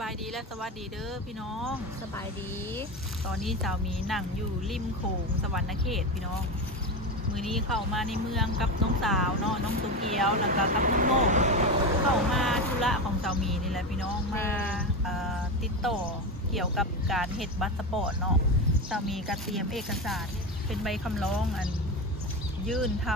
บายดีและสวัสดีเด้อพี่น้องสบายดี ตอนนี้สาวมีนั่งอยู่ริมโขงสวรรณเขตพี่น้องมือนี้เข้ามาในเมืองกับน้องสาวเนาะน้องตุเกียวแล้วก็กับน้องโน่เข้ามาธุระของสาวมีนี่แหละพี่น้องมาติดต่อเกี่ยวกับการเฮ็ดบัตรสปอร์ตเนาะสาวมีก็เตรียมเอกสารเป็นใบคำร้องยื่นท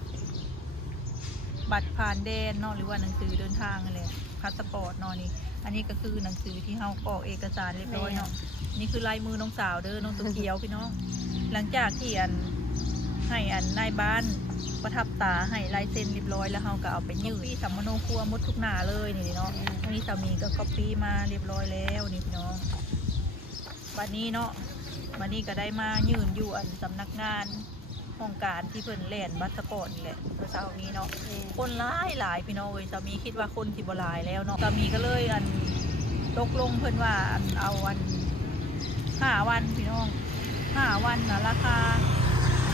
ำบัตรผ่านแดนเนาะหรือว่าหนังสือเดินทางอะไรพาสปอร์ตเนาะนี่อันนี้ก็คือหนังสือที่เฮากรอกเอกสารเรียบร้อยเนาะนี่คือลายมือน้องสาวเด้อน้องตุเกียวพี่น้องหลังจากที่ให้นายบ้านประทับตาให้ลายเซ็นเรียบร้อยแล้วเฮาก็เอาไปยื่นที่สัมมโนครัวหมดทุกหน้าเลยนี่เนาะอันนี้สามีก็ก๊อปปี้มาเรียบร้อยแล้วนี่พี่น้องวันนี้เนาะวันนี้ก็ได้มายื่นอยู่สำนักงานห้องการที่เพิ่นแล่นบัตรสปอร์ตนี่แหละเช้านี้เนาะคนหลายพี่น้องเว้ยสามีคิดว่าคนที่บ่หลายแล้วเนาะสามีก็เลยตกลงเพิ่นว่าเอา5 วันพี่น้อง5 วันนะราคา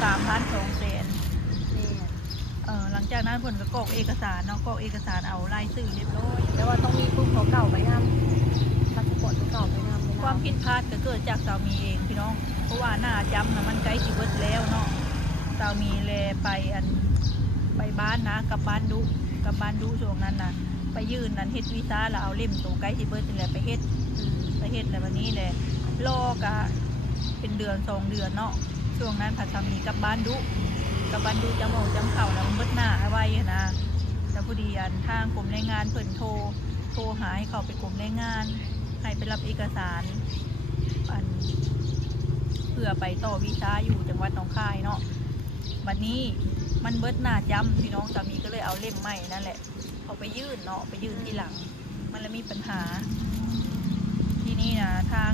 3,200,000หลังจากนั้นเพิ่นก็กรอกเอกสารเนาะกรอกเอกสารเอารายชื่อเรียบร้อยแต่ว่าต้องมีปุ๊บของเก่าไปนำพาสปอร์ตเก่าไปนำความผิดพลาดก็เกิดจากสามีเองพี่น้องเพราะว่าหน้าจำนะมันใกล้สิเบิดแล้วเนาะสามีแลไปบ้านนะกับบ้านดูช่วงนั้นนะไปยื่นเฮ็ดวีซ่าแล้วเอาเล่มตัวใกล้สิเบิดนี่แหละไปเฮ็ดแล้ววันนี้แหละรอกะเป็นเดือน2 เดือนเนาะช่วงนั้นผัดสามีกับบ้านดูจำเข่าแล้วมันเบิดหน้าไว้นะแล้วพอดีทางกรมแรงงานเพิ่นโทรหาให้เขาไปกรมแรงงานให้ไปรับเอกสารเพื่อไปต่อวีซ่าอยู่จังหวัดหนองคายเนาะวันนี้มันเบิดหน้าจำพี่น้องสามีก็เลยเอาเล่มใหม่นั่นแหละเอาไปยื่นเนาะไปยื่นที่หลังมันเลยมีปัญหาที่นี่นะทาง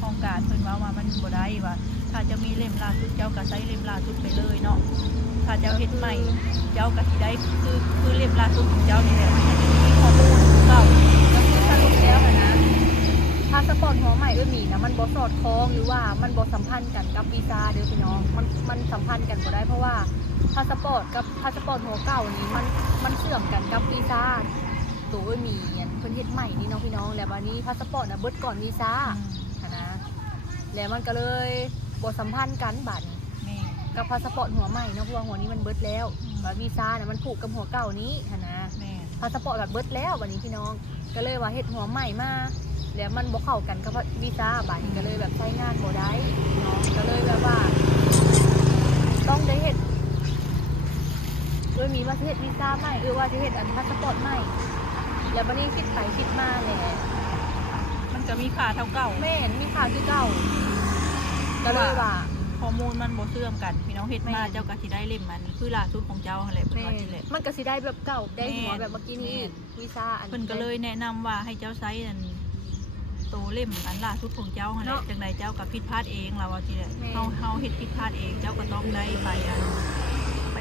ห้องการเพิ่นว่ามันบ่ได้ว่าถ้าจะมีเล่มล่าสุดเจ้าก็ใช้เล่มล่าสุดไปเลยเนาะถ้าเจ้าเฮ็ดใหม่เจ้าก็สิได้คือเล่มล่าสุดของเจ้านี่แหละมันจะมีข้อมูลเก่าก็คือสรุปแล้วนะพาสปอร์ตหัวใหม่ด้วยมีนะมันบ่สอดคล้องหรือว่ามันบ่สัมพันธ์กันกับวีซ่าเด้อพี่น้องมันสัมพันธ์กันบ่ได้เพราะว่าพาสปอร์ตกับพาสปอร์ตหัวเก่านี่มันเชื่อมกันกับวีซ่าตัวมีเพิ่นเฮ็ดใหม่นี่เนาะพี่น้องแล้ววันนี้พาสปอร์ตน่ะเบิดก่อนวีซ่านะแล้วมันก็เลยบ่สัมพันธ์กันบัดกับพาสปอร์ตหัวใหม่เนาะเพราะว่าหัวนี้มันเบิดแล้วว่าวีซ่าน่ะมันผูกกับหัวเก่านี้นะพาสปอร์ตแบบเบิดแล้ววันนี้พี่น้องก็เลยว่าเฮ็ดหัวใหม่มาแล้วมันบ่เข้ากันกับวีซ่าบัดก็เลยแบบใช้งานบ่ได้เนาะก็เลยแบบว่าต้องได้เฮ็ดโดยมีว่าเฮ็ดวีซ่าใหม่ว่าจะเฮ็ดพาสปอร์ตใหม่แล้ววันนี้คิดไปคิดมาแหละมันจะมีค่าเท่าเก่าแม่นมีค่าคือเก่าก็เลยว่าข้อมูลมันบ่เชื่อมกันพี่น้องเฮ็ดมาเจ้าก็สิได้เล่มมันคือล่าสุดของเจ้าอะไรเป็นว่าที่แหละมันก็สิได้แบบเก่าได้หัวแบบเมื่อกี้นี้วีซ่าเพิ่นก็เลยแนะนำว่าให้เจ้าใช้โตเล่มล่าสุดของเจ้าอะไรจังใดเจ้าก็ผิดพลาดเองเราว่าที่แหละเฮาเฮ็ดผิดพลาดเองเจ้าก็ต้องได้ไป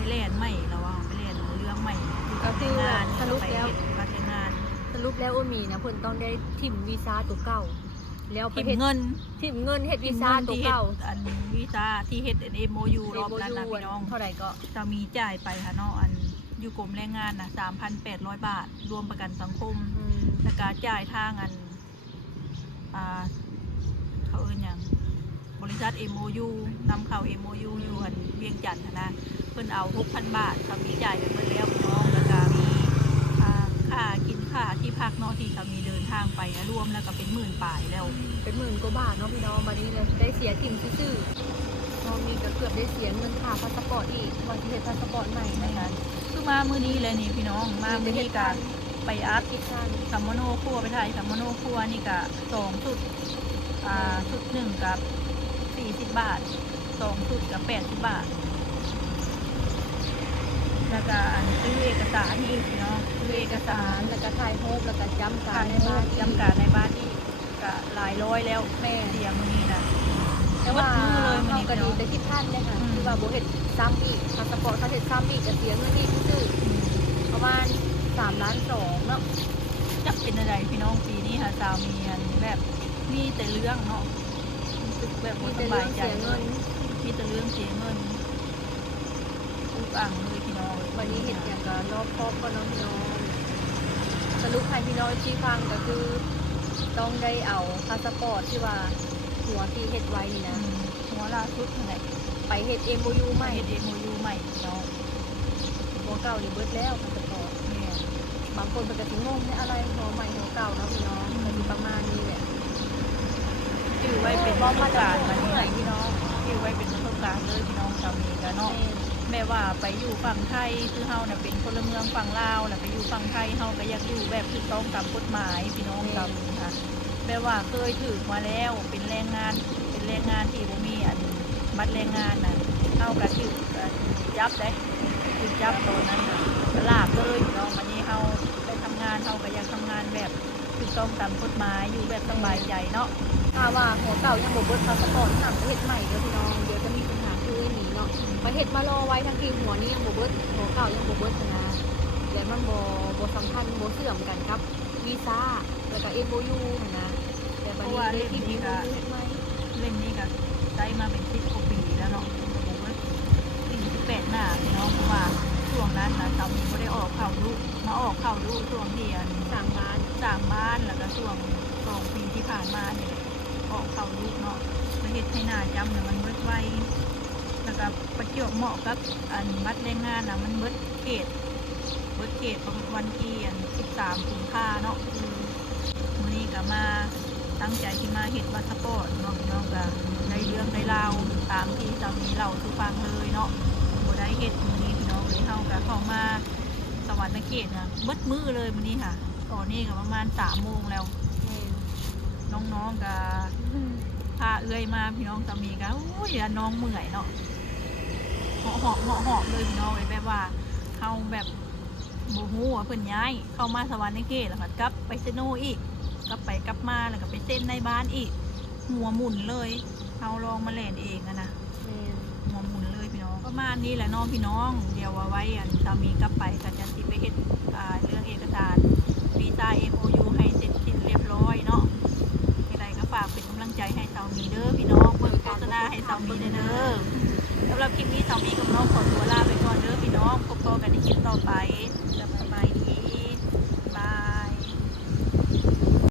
แล่นใหม่แล้วว่าไปแล่นเรื่องใหม่ก็คืองานสรุปแล้วมีนะเพิ่นต้องได้ทิมวีซ่าตัวเก่าแล้วไปทิมเงินเฮ็ดวีซ่าตัวเก่าวีซ่าที่เฮ็ดMOU รอบนั้นนะพี่น้องเท่าไหร่ก็จะมีจ่ายไปค่ะเนาะอยู่กรมแรงงานนะ 3,800 บาทรวมประกันสังคมแล้วก็จ่ายทางเขาเอิ้นหยังบริษัท MOU นำเข้า MOU อยู่เวียงจันทน์นะเพิ่นเอา 6,000 บาทเขามีจ่ายไปเบิดแล้วพี่น้องแล้วก็มีค่ากินค่าที่พักเนาะที่เขามีเดินทางไปรวมแล้วก็เป็น10,000 ปลายแล้วเป็น10,000 กว่าบาทเนาะพี่น้องบัดนี้เลยได้เสียทิ่มซื่อๆน้องนี่ก็เกือบได้เสียเงินค่าพาสปอร์ตอีกวันที่เฮ็ดพาสปอร์ตใหม่นะคะคือมามื้อนี้เลยนี่พี่น้องมามื้อนี้ก็ไปอัพสัมมโนครัวไปถ่ายสัมมโนครัวนี่ก็2ชุดชุด1กับ40 บาท2ชุดกับ80 บาทแล้วก็ซื้อเอกสารนี่พี่น้องซื้อเอกสารแล้วก็ถ่ายรูปแล้วก็จำการในบ้านที่ก็หลายร้อยแล้วแม่เสียมื้อนี้นะแต่ว่าเฮาก็ดีแต่คิดทันเลยค่ะคือว่าบ่เฮ็ดซ้ำอีกพาสปอร์ตถ้าเฮ็ดซ้ำอีกก็เสียเงินอีกซื่อประมาณ3.2 ล้านเนาะจักเป็นอะไรพี่น้องปีนี้ค่ะสาวมีแบบมีแต่เรื่องเนาะรู้สึกแบบบ่สบายใจมีแต่เรื่องเสียเงินอุกอ่างเลยพี่น้องวันนี้เห็นอย่างก็รอบครอบก็น้องพี่น้อง สรุปให้พี่น้องที่ฟังก็คือต้องได้เอาพาสปอร์ตที่ว่าหัวที่เฮ็ดไว้นี่นะ หัวล่าสุดนั่นแหละ ไปเฮ็ด MOU ให ไม่ ม่ เฮ็ด MOU ใหม่พี่น้อง หัวเก่านี่เบิดแล้วพาสปอร์ต เนี่ย บางคนมันก็สิงงเนี่ยอะไรหัวใหม่หัวเก่าเนาะพี่น้องก็สิประมาณนี้แหละ ชื่อไว้เป็นประสบการณ์มานี่แหละพี่น้องชื่อไว้เป็นประสบการณ์เลยพี่น้องชาวนี้กันเนาะแม่ว่าไปอยู่ฝั่งไทยคือเฮาเนี่ยเป็นพลเมืองฝั่งลาวแล้วไปอยู่ฝั่งไทยเฮาก็อยากอยู่แบบถูกต้องตามกฎหมายพี่น้องชาวนี้ค่ะแม่ว่าเคยถือมาแล้วเป็นแรงงานที่บ่มีอันบัตรแรงงานน่ะเฮาก็ถือจับได้ถือจับตอนนั้นน่ะลากเลยพี่น้องวันนี้เฮาไปทำงานเฮาก็อยากทำงานแบบถูกต้องตามกฎหมายอยู่แบบสบายใจเนาะ ถ้าว่าหัวเก่ายังบ่เบิดพาสปอร์ตหนังเฮ็ดใหม่เด้อพี่น้องเดี๋ยวจะมีปัญหาคือไอ้หนีเนาะไปเฮ็ดมารอไว้ทั้งทีหัวนี้ยังบ่เบิดหัวเก่ายังบ่เบิดนะแล้วมันบ่สัมพันธ์บ่เสื่อมกันกับวีซ่าแล้วก็ MOU นะแต่บัดนี้ได้ที่ MOU ไหม เล่มนี้ก็ได้มาเป็น10 กว่าปีแล้วเนาะผมว่า48 หน้าพี่น้องเพราะว่าช่วงนั้นนะเราไม่ได้ออกข่าวลูกมาออกข่าวลูกช่วงที่สร้างบ้าน สร้างบ้านแล้วก็ช่วง2 ปีที่ผ่านมาเนี่ยออกข่าวลูกเนาะประเทศไทยนาจำเนี่ยมันเบิดไวแล้วก็ประจวบเหมาะกับอันบัตรแรงงานนะมันเบิดเกตประมาณวันที่13 กุมภาเนาะวันนี้ก็มาตั้งใจที่มาเฮ็ดพาสปอร์ตเนาะพี่น้องก็ได้เรื่องได้ราวตามที่เรามีเล่าสู่ฟังเลยเนาะบ่ได้เฮ็ดมื้อนี้พี่น้องเลยเฮาก็เข้ามาสวรรค์เขตนะเบิดมื้อเลยมื้อนี้ค่ะตอนนี้ก็ประมาณ3 โมงแล้วน้องๆก็พาเอื้อยมาพี่น้องสามีก็อุ้ยน้องเมื่อยเนาะเหาะเลยพี่น้องเลยแบบว่าเฮาแบบบ่ฮู้ว่าเพิ่นย้ายเข้ามาสวรรค์เขตแล้วก็กลับไปเซโนอีกกลับไปกลับมาแล้วก็ไปเส้นในบ้านอีกหัวหมุนเลยเฮาลองมาเล่นเองอะนะหัวหมุนเลยพี่น้องประมาณนี้แหละน้องพี่น้องเดี๋ยวว่าไว้อันสามีกลับไปก็จะสิไปเฮ็ดเรื่องเอกสารวีซ่า MOU ให้เสร็จสิ้นเรียบร้อยเนาะอะไรก็ฝากเป็นกำลังใจให้สามีเด้อพี่น้องเบิ่งโฆษณาให้สามีเด้อสำหรับคลิปนี้สามีกับน้องขอตัวลาไปก่อนเด้อพี่น้องพบกันในคลิปต่อไป